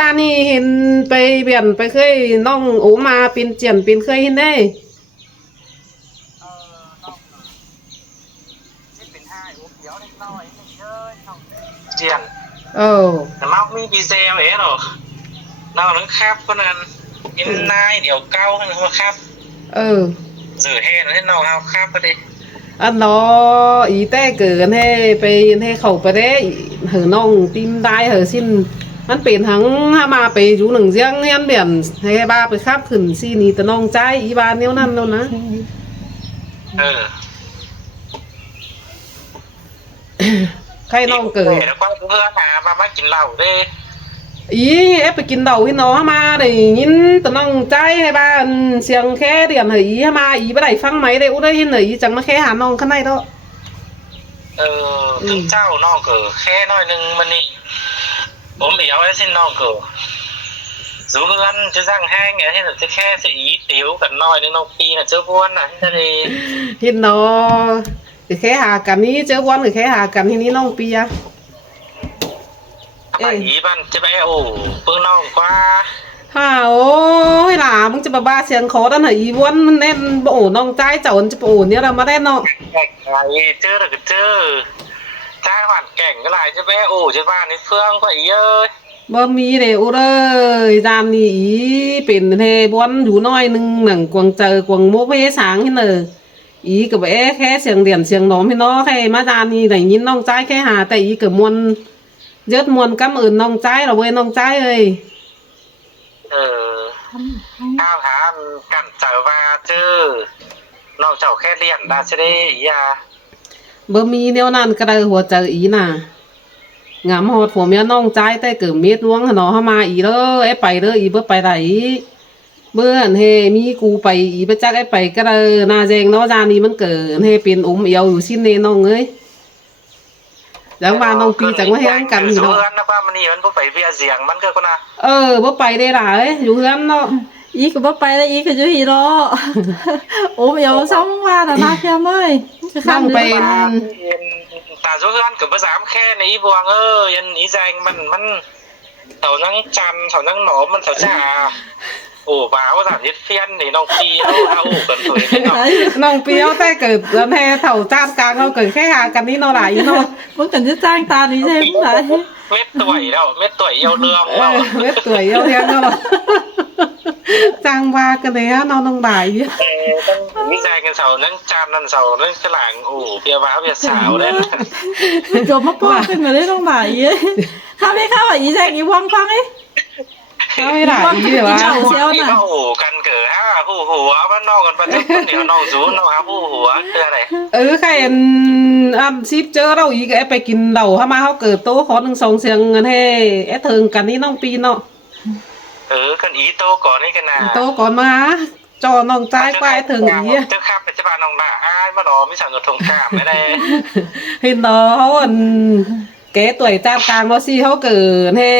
บ้านนี่เห็นไปเปลี่ยนไปเคยน้องโอมาเป็นเจียนเป็นเคยเห็นได้เจียนแต่มักมีปีเซมเอ๋หรอเราต้องครับก็นั้นกินนายเดี๋ยวเก้าให้เขาครับสื่อแห่ให้น้องเอาครับก็ดีอันเนาะอีแต่เกินให้เขาไปได้เหอน้องตีมได้เหอสิ้นมันเป็นทั้งถ้ามาไปอยู่หนึ่งเสียงยันเปลี่ยนให้บ้าไปคาบขึ้นซีนี่แต่น้องใจอีบ้านเนี้ยนั่นแล้วนะใครน้องเกิดแล้วก็เพื่อนหามากินเหล้าด้อีเอฟไปกินเหล้าที่น้องมาได้ยินแต่น้องใจให้บ้านเสียงแค่เดียนเหยมาอีไม่ได้ฟังไหมได้อุ้ได้ยินเหยจังมาแค่หาน้องข้างในแล้วถึงเจ้าน้องเกิดแค่น้อยนึงมันนี่ผมbị áo xin non cửa dù hơn chứ rằng hai ngày thì sẽ khe sẽ ý tiểu cần nói đến nông phi là chưa buôn này thế thì hiện nó cái khe hà cắn ní chưa buôn cái khe hà cắn thì ní nông phi à ý bạn chứ bé ủ phương non qua hà ôi làมึงจะบ้าเสียงขอดันเหยวนมันแน่นโอ้น้องใจเจ้าจะโอ้เนี่ยเรามาได้เนาะchưa được chưaถ้าหวานแก่งก็หลายจะแม่โอ้จะบ้านในเฟื่องก็อีเอ้ยบ่มีเด้อเลยจานนี้อีเป็นเฮบอนอยู่น้อยนึงหนังกวางเจอกวางโมเพสางให้เนออีกับแค่เสียงเดียนเสียงหนอมให้น้อแค่มาจานนี้ได้ยินน้องใจแค่หาแต่อีกับมวนเยอะมวนกำอื่นน้องใจเราเว้ยน้องใจเอ้ยข้าวหากันเจอว่าชื่อน้องเจ้าแค่เรียนได้ใช่ไหมยาบ่มีแนวนั้นก็ได้หัวใจอีน่ะงามฮอดผัวเมียน้องใจแต่เกิดเม็ดล้วงหนอเข้ามาอีเด้อไอ้ไปเด้ออีบ่ไปได้เบื่อเฮมีกูไปอีไปจักไอ้ไปก็ได้นาแจงเนาะจานี้มันเกิดเฮเป็นอมเอียวอยู่สิ้นเนน้องเอ้ยจังว่าน้องปีจังว่าแฮงกันอยู่เนาะนะว่ามันนี่มันบ่ไปเวียเสียงมันก็คนน่ะบ่ไปได้ล่ะเอ้ยอยู่เฮือนเนาะอีก็บ่ไปแล้วอีก็อยู่ฮีโร่โอ้เอียวซ้ำว่าน่ะนะพี่เอ้ยต้องไปตาสู้กันกับภาษาแค่ในอีบวงยันอีแจงมันเต่านั่งจันเต่านั่งหนอมันเต่าจ่าโอ้บ้าว่าสามยิดเฟียนนี่น้องปีเอากันสวยน้องปีเอาแต่เกิดแล้วแท้เต่าจ้านกลางเราเกิดแค่หากันนี่เนาะหลายเนาะมันกันจะจ้างตานี่ใช่ไหมเม็ดต่อยแล้วเม็ดต่อยเยาเรื่องเม็ดต่อยเยาเรื่องเนาะจ้างว่ากันเลยฮะน้องหลายต้องมีใจกันเสานั่งจานนั่นเสานั่งฉลางโอ้เปียบ้าเปียสาวเลยจบมาป้อนกันมาได้น้องหลายถ้าไม่เข้าอ่ะอีแจงอีวังฟังไอ้ไม่ได้ยี่ว่าเขาโอ้กันเกิดผู้หัวมันนอกกันประเทศเดียวน้องสูนน้องหาผู้หัวคืออะไรใครซิปเจอเราอีกไปกินเหล้าถ้ามาเขาเกิดโตขอ1-2เสียงเงินให้เถิงกันนี่น้องปีเนาะกันอีโตก่อนนี่กันนะโตก่อนมาจอน้องใจไปเถิงอีเจ้าข้าปัจจุบันน้องละอ้ายมาหรอไม่สั่งกับทงกามไม่ได้เห็นเนาะเขาแกตัวจ้ากลางว่าซี่เขาเกิดให้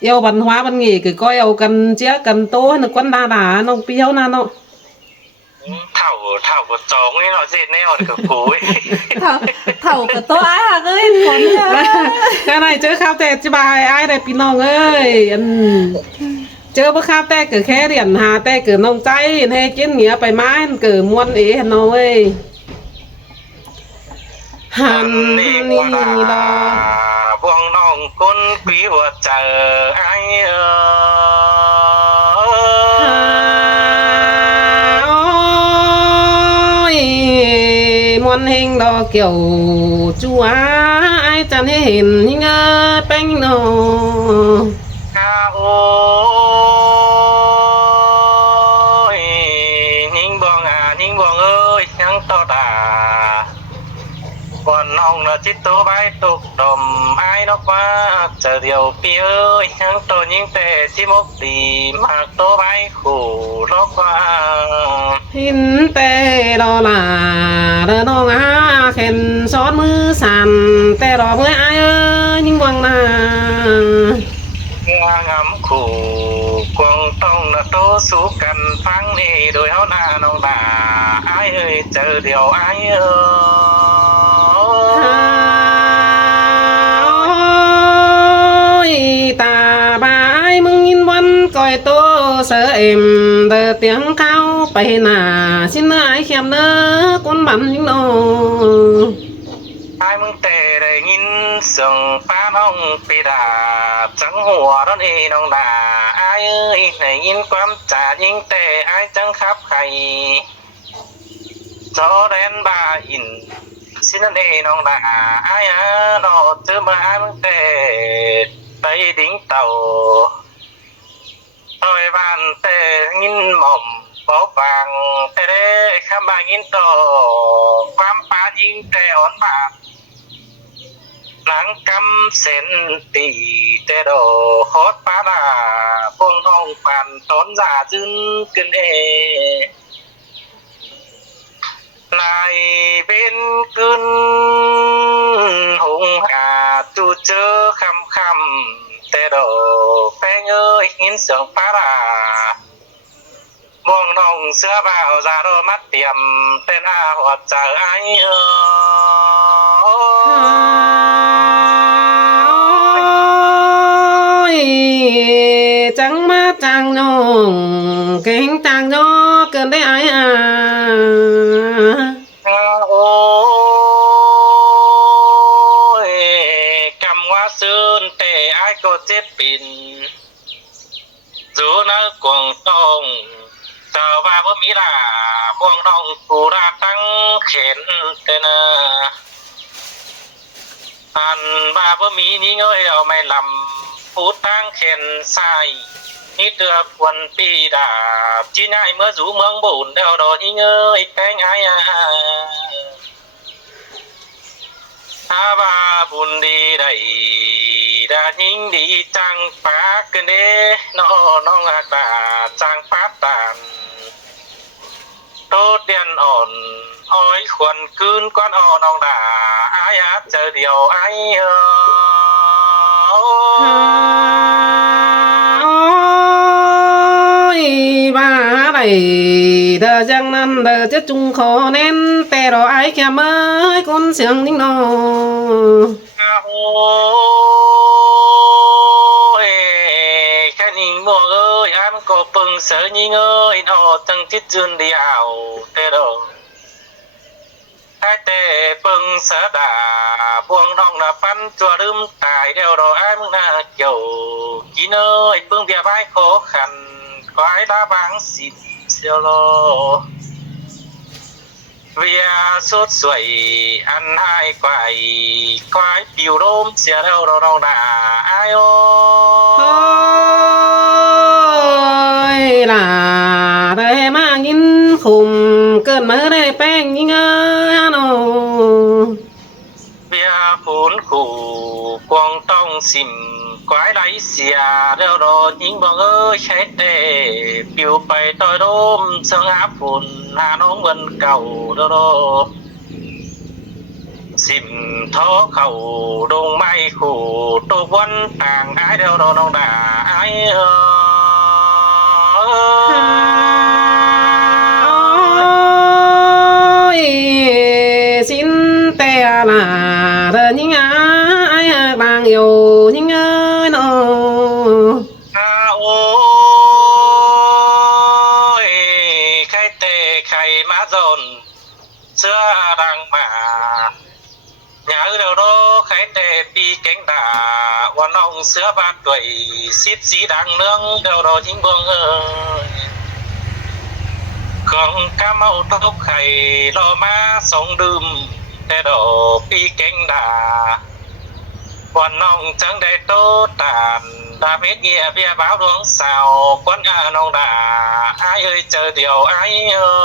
yêu văn hóa văn nghệ cứ coi yêu cần chia cần tố hay là quan đà nó piao na nó thảo của chó ấy nó gì nè ở cái cối thảo của tôi ai hả ơi còn cái này chơi khao tè chứ bài ai đây pin nong ơi chơi bữa khao tè cứ khe điển hà tè cứ nong cháy hay kiến nghĩa phải mái cứ muôn ý hả nó ơi hàn ni lo buông nong con quý vợ chờ ai ơi muôn hình đo kiểu chú ai chẳng hình như bánh nọ ôi nhìn buông ơi nhắn to đà còn ông là chiếc tố bái tục đồm ai nó quá chờ điều phía ơi nhắn tôi những tệ chỉ một đi mà tố bái khổ nó quá hình tệ đó là đỡ nó ngã khen xót mưa sàn tệ đó với ai ơi nhưng bằng là ngắm khổ quăng tông là tố số cần phăng đi đôi áo na nó là ai ơi chờ điều ai ơi ta ba tô sợ em đờ tiếng cao bay nà xin ai khem nơ con bắn những nô ai mừng tề đầy nghìn sừng phá nông bị đà trắng hùa đón y nông đà ai ơi này nhìn quắm trả nhìn tề ai chẳng khắp khay gió đen ba in xin anh đi nông đà ai nó chứ mà ai mừng tề tay đính tàu tôi van tề nghìn mỏm bó vàng tề đê khám ba nghìn tổ quám phá nhìn tề ổn bạc nắng căm sen tì tê đồ khót phá là buông hồng phản tốn giả dưng kinh ê lại bên cơn hùng hà tu chớ khăm khăm tê đồ phanh ơi nhìn sướng phá là buông nồng xưa vào ra đôi mắt tiệm tên hoặc chờ ai chẳng má chẳng nhong kén chẳng nhó cơn đấy ai ôi cầm hoa sơn tề ai có chết pin dù nó cuồng tông tờ ba bữa mỹ là buông nong cù ra tăng khen tên anh ba bữa mỹ ní ngơi ở mày làm phút tăng khen sai ní đưa quần pi đà chi nhai mưa rủ mương bùn đeo đồ ní ngơi cánh ai ba bùn đi đầy đã nhìn đi trang phá cái đế nó ngạc đã trang phát tàn tốt đen ổn ôi khuẩn cơn con nong đã ai chờ điều ai ôi ba này đờ giang nan đờ chết chung khó nên tè đó ai kia mới con sướng nín nó ôi cái nhìn mùa ơi em có bừng sợ nhìn ơi nó từng chiếc chân đi ảo tè đồ ai tè bừng sợ đà buông nong là bắn chùa đâm tài đeo đồ ai mừng là kiểu kín ơi bưng bia bãi khó khăn có ai đã bán xịt xeo lo vì sốt sủi ăn hai quái biểu đôm xia đâu đâu đâu đã ai ôi là đây mà nhìn khùng cơn mơ đây beng như ngơ nó vì phun khủ quang tông xìm quái lấy xìa đâu đó những bọn ơi hết để biểu bày tôi đôm sương áp phun hà nông vân cầu đâu đó xìm thó khẩu đông mai khủ tô quân tàng ai đâu đó đâu đã ai ôi xin tè là đờ những ai đang yêu những ơi nó ôi khai tề khai má dồn xưa đang mà nhà ở đâu đó khai tề pi cánh đà quan ông xưa ba tuổi xít xí đang nương đâu đó chính buông ơi không cá màu tóc khay lo má sống đơm để đổ pi cánh đà quan ông chẳng để tốt tàn đã biết nghĩa bia báo đuống sao quán nông đà ai ơi chờ điều ai ôi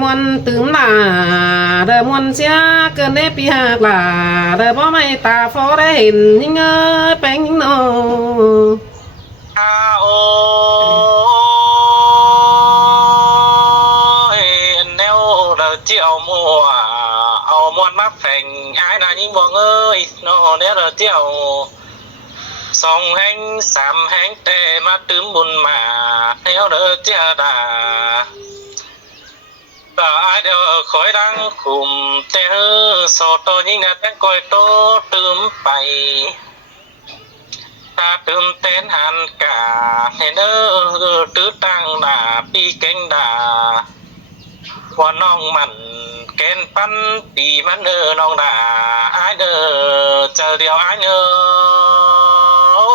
muôn tướng là đờ muôn xia cơn đế pi hạc là đờ bó mày ta phó để hình những ơi bánh những nó ôi nếu là chiều mùa muôn mắt phèn ai là những bọn ơi nó nếu là chiều song hành sám hành tê mà tướm buồn mà nếu đỡ chia đà ก็อาเดียวคอยดังคุมแต่เฮอโซโตยิ่งนะแต่คอยโตตืมไปตาตืมเต้นหันกาเห็นตื้อตั้งหน้าปีเก่งดาว่าน้องมันเกณฑ์ปั้นปีมันน้องดาอายเจอเดียวอายโอ้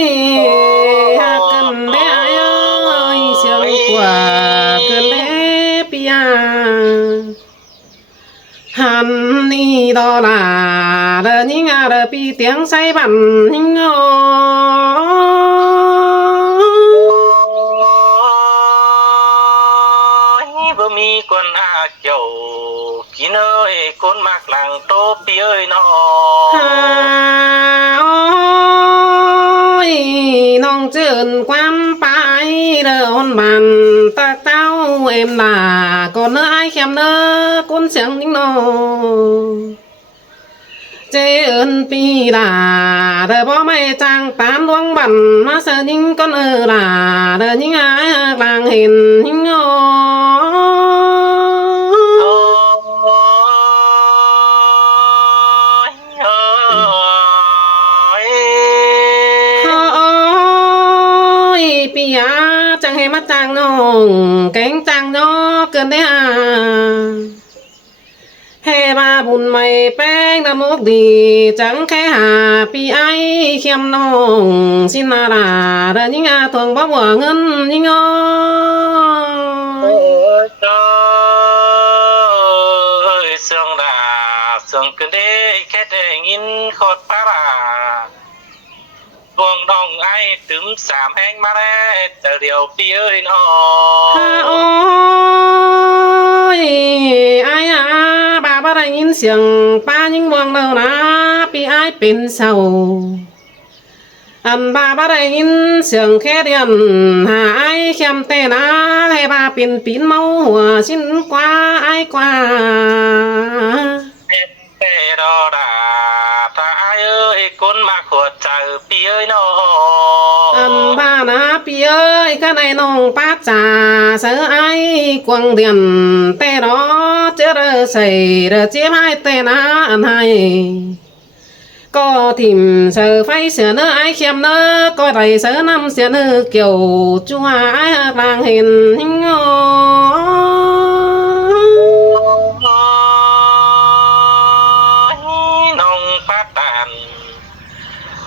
ยหากกันได้เอ้ยเสียงกว่าเกินเล็บยาหันนี่ดอลาเดินยิ่งเดินปีเตียงใส่บันยิ่งบ่มีคนอาเจ้ากินเอ้ยคนมากหลังโตปีเอ้ยน้อ โอ้ยน้องเจินความไปเดินบันตะเต้าเอ็มลาก่อนเนื้อไอแคมเนื้อก้นเสียงนิ่งนอเจเอินปีลาเดอบ่ไม่จังตามดวงบันมาเสนิ่งก้นลาเดอยิ่งอายกลางเห็นยิ่งงอ โอ้ยปียาจังให้มาจังน้องแกงจังน้อเกินได้ให้มาบุญไม่แป้งน้ำมุกดีจังแค่หาปีไอเขียมน้องสินาลาเดินยิ่งทวงบ่หัวเงินยิ่งเสียงดาเสียงกันได้แค่ได้ยินโคตรปาราดวงดองไอถึงสามแห่งมาแล้วแต่เดียวปีเอ้ยน้อโอ้ยไอ้บ้าบ่ได้ยินเสียงป้ายิ่งมองเรานะปีไอเป็นเศร้าอันบ้าบ่ได้ยินเสียงแค่เดียนหาไอ้เข้มเตนะให้บ้าเป็นปีนเมาหัวชิ้นกว่าไอ้กว่าแต่รอดาถ้าไอเอ้ยคนมาขวดใจปีเอ้ยน้ออันบ้านะปีเอ้ยข้าในน้องป้าจ่าเสือไอ้กวางเดียนแต่รอเจอใส่เรือเจี๊ยบไอ้เตนะอันให้ก็ถิ่มเสือไฟเสือเนื้อไอ้เขียมเนื้อก็ไรเสือน้ำเสือเนื้อเกี่ยวจัวไอ้กลางเห็นหิงน้องป้าตาน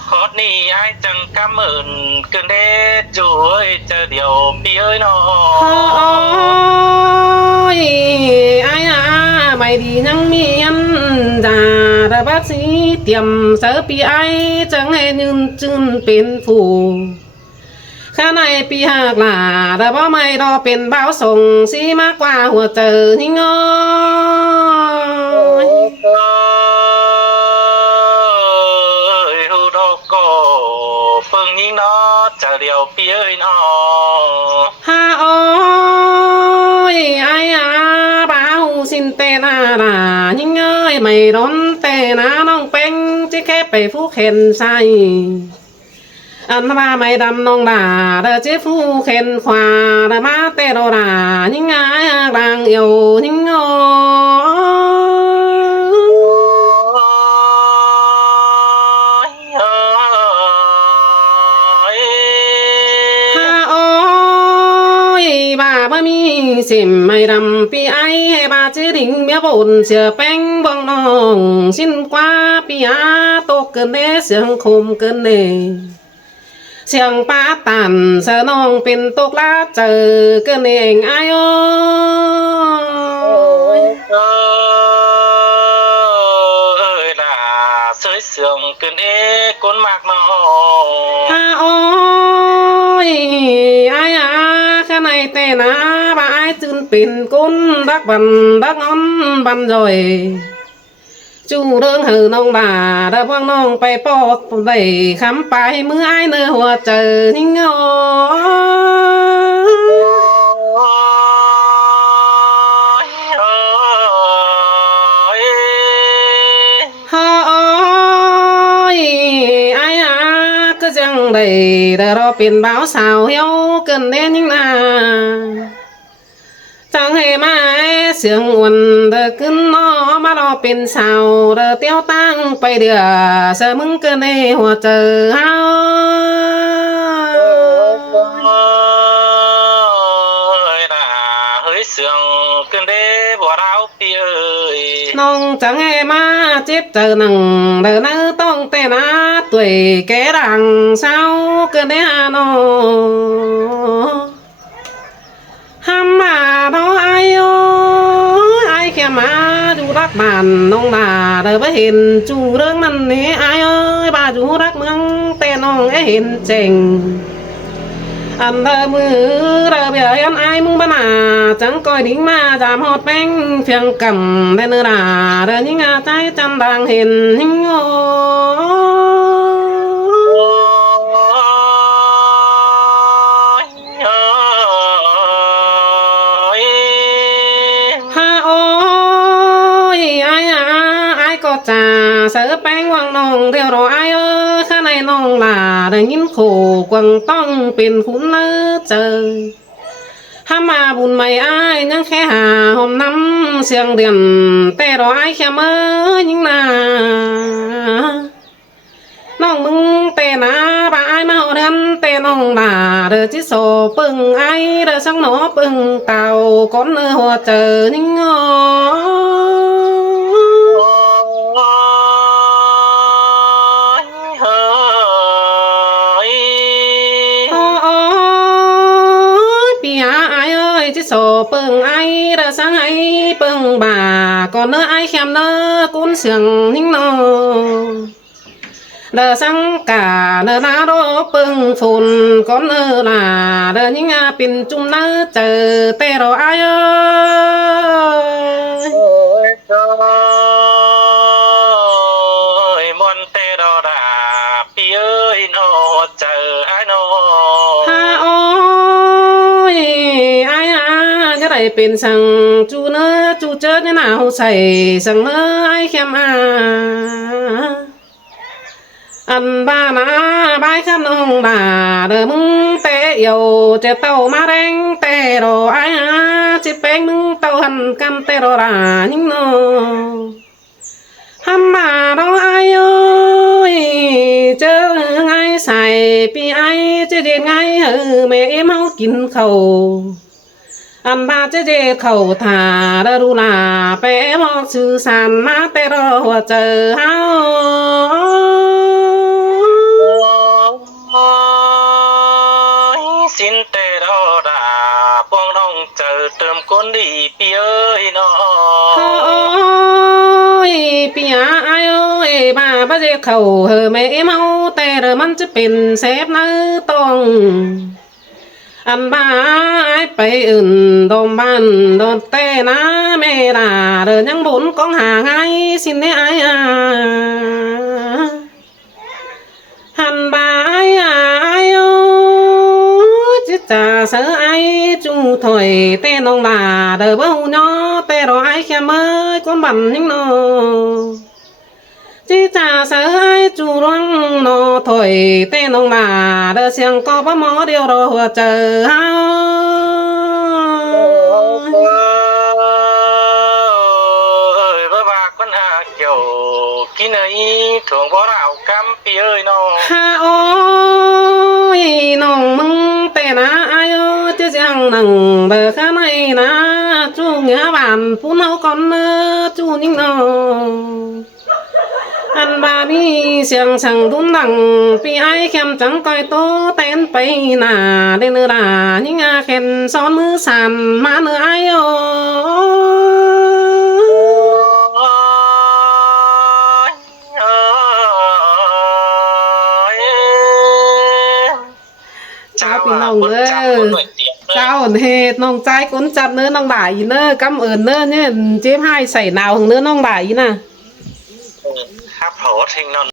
โคตรนี่ไอ้จังกำมื่นเกินเด้จุ้ยเจอเดียวปีเอ้ยน้อโอ้ยไอ้ไม่ดีนังมีอันจ่าระบาดสีเตรียมเสือปีไอ้จังให้ยืนจืนเป็นผู้ข้าในปีหากหลาแต่บ่ไม่รอเป็นเบาส่งสีมากกว่าหัวเจอหิงฮูดอกก็เพิ่งยิงน้อเจอเดียวปีเอ้ยน้อโอ้ยไอ้บ่าวสินเตนาดาหิงไม่ร้อนเตนาน้องเป็งจะแค่ไปผู้เข็นใส่อันว่าไม่ดำน้องด่าเดอเจ้ผู้เข็นขวาเดอมาเตโรดายิ่งดังเอวยิ่งโอ้ยบ้าบ่มีสิมไม่ดำปีไอให้บ้าเจดิ่งเมียบุญเสียแป้งบองน้องสิ้นกว่าปีตกเกินเดเสียงคมเกินเดเสียงป้าตันเสนองเป็นตกลาเจอเกินเองไอ้โอ้ยล่ะสวยเสียงเกินเอ้คนมากน้อโอ้ยไอ้ข้าในเตนะบ้าไอ้จึงเป็นกุนรักบันรักงอนบันจอยจูเรื่องหือน้องด่าเด้อพวกน้องไปปอกได้คำไปมือไอ้เนื้อหัวเจอนิ่งโอ้ยไอ้ก็จังได้เด้อรอ เป็นบ่าวสาวเหี่ยวเกินเด่นยิ่งนาจังให้มาเสียงอ่อนเด้อขึ้นน้อมารอเป็นสาวเด้อเตี้ยวตั้งไปเดือเสมึงเกินในหัวเจอเฮา hơi sương cơn đê bỏ đau pi ơi น้องจังให้มาเจ็บเจอหนังเดินน้าต้องเต้นนะtuổiแก่ดังเศร้าเกินได้หาโนห้ามมาเนาะไอ้โอ้ไอ้แค่มาดูรักบ้านน้องนาเดินไปเห็นจูเรื่องนั้นนี่ไอ้เอ้ยบ้าจูรักเมืองแต่น้องไอ้เห็นเจ๋งอันเดอมือเดอเบียยันไอ้มึงบ้านาจังก้อยดิ้งมาจามหอดแป้งเพียงกำได้เนื้อหนาเดินยิ่งใจจันดังเห็นยิ่งโอ้ฮาโอ้ยไอ้ก็จ่าเสือแป้งวังน้องเดียวรอไอ้ข้าในน้องลาได้ยินโขกวังต้องเป็นคุณเนื้อเจอถ้ามาบุญไม่อายยังแค่หาหอมน้ำเสียงเดือนแต่รอไอ้แค่เมื่อยิ่งนาน้องมึงแต่นาบ่ายมาเดือนแต่น้องลาเด้อจิโซปึงไอ้เด้อสังหนอปึงเต่าก้อนเนื้อหัวเจอยิ่งงอโซเปิงไอ้เด้อสังไอ้เปิงบ่าก่อนเนื้อไอ้แคมเนื้อกุ้นเสียงนิ่งนอเด้อสังกาเด้อนาโรเปิงฝุ่นก่อนเนื้อลาเด้อยิ่งเป็นจุ่มเนื้อเจอแต่รอไอ้เอ้ยมวนเตรอดาพี่เอ้ยโนเจอไอ้โนได้เป็นสังจูเนื้อจูเจอเนี่ยหนาวใส่สังเนื้อไอ้แคมอันบ้านาบายขันองบาเดิมมึงเตะเยวเจ็บเต่ามาแรงเตะรอไอ้จิบแป้งมึงเต่าหันกันเตะรอรายิ่งโนทำมาเราไอ้เอ้ยเจอไงใส่ปีไอ้จะเด็ดไงแม่เอ็มเอากินเขาอันบาเจเจเขาถาดารุลาไปมอกชื่อสันมาแต่รอเจอเฮาสินเตรอดาพวงน้องเจอเติมคนดีปีเอ้ยน้องโอ้ยปีอาไอ้เอ้ยบ้าบ้าเจเขาแม่เมาแต่เรมันจะเป็นเซฟนะต้องอันบ้าไอ้ไปอื่นโดมบ้านโดนเต้นะแม่ด่าเดินยังบุญกองหาไงสินเนี่ยไอ้หันบ้าไอ้โอ้จิตจ่าเสือไอ้จูถอยเต้น้องด่าเดินเบ้าnhỏเต้รอไอ้แค่เมื่อคนบันยิ่งนอจิจ่าเสือไอ้จูร้องนอถอยเต้น้องด่าเดินเสียงก็บ่หมอเดียวรอหัวเจอเฮาบ่บากคนหาเกี่ยวกินไอ้ถ่วงบ่ราวกำปีเอ้ยน้องฮาโอ้ยน้องมึงแต่นะไอ้เอ้ยจะเสียงหนังเด้อข้าในนะจูเหงือบ้านผู้เฮาก่อนเน้อจูยิ่งน้องอันบามีเสียงสั่งดุนดังปีไอ้แคมจังก้อยโตเต้นไปหน้าได้เนื้อดายิ่งแขนซ้อนมือสั่นมาเนื้อไอ้โอ้เจ้าพี่น้องเอ้ยเจ้าเหตุน้องใจคนจับเนื้อน้องด่าอีเนื้อกำเอิญเนื้อเนี่ยเจ๊ให้ใส่นาวของเนื้อน้องด่าอีน่ะครับโหทิ้งนอน